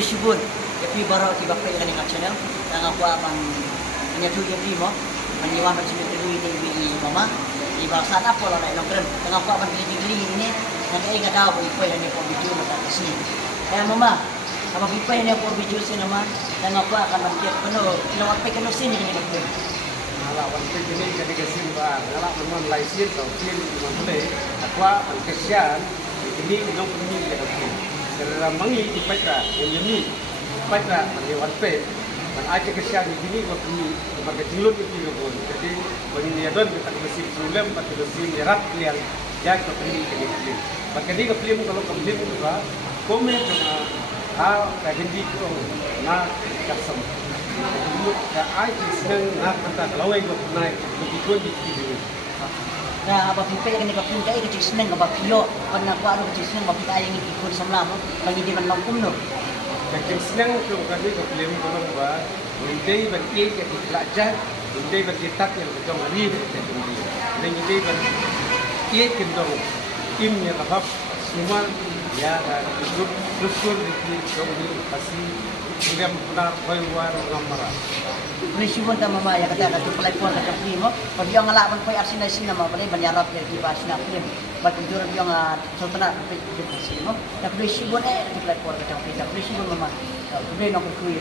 Shibun, tapi baru tiba pe kan dengan channel, yang aku akan menyatu yang lima, menyiwan macam itu ini mama, di bahasa apa lah nak keren, yang aku akan beli ini, yang saya nggak tahu apa yang aku video macam sini. Mama, apa yang aku video sini mama, yang aku akan melihat penuh, lewat pe kan sini ini betul. Kalau wanita ini jadi kesimpulan, kalau memang laisin atau film boleh, aku kesian ini non ini jadi kerana mangi ipatra yang ini ipatra mandi wanita, man aja kesian di sini waktu ini sebagai cilut itu juga jadi bagi don kita mesin sulam atau mesin nyerap yang jadi kepilih jadi film. Maka di film kalau film itu komen cuma hal kayak gini tu na kasam. Dah ai senang nak kata kalau yang naik begitu di video. Nah, apa pipa yang kita pintai kecil seneng apa pio, karena aku ada kecil seneng apa pipa yang ikut semula, bagi dia menolong no. Kecil senang tu kami ke film kalau buat, mendai bagi yang dipelajari, mendai bagi tak yang betul hari betul hari. Dan mendai bagi ia kendor, im yang apa semua ya dan terus di pasti sudah benar bayar gambar. Prinsipun ta mama ya kata kata platform kata film pag yung ngalaman po asin na sin nama pala banyarap ya di pas na film bag juro yung sultana di film na prinsipun di platform kata film prinsipun mama kuwi no kuwi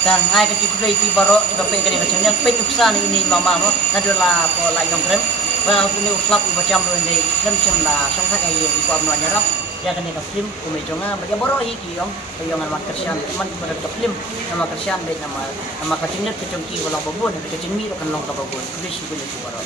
ta ngai kati kuwi ti baro iba pe kani kata yang pe uksan ini mama mo na dola po la yung krem ba kuni uslap iba jam ro ndai krem sim la song ta kai di ko amno nyarap ya kan ka film kumejonga ba boro hiki yung yung nama kersian man pada film nama kersian be nama kacinnet kecongki walang babon kecingmi kan long ka babon kulis kulis boro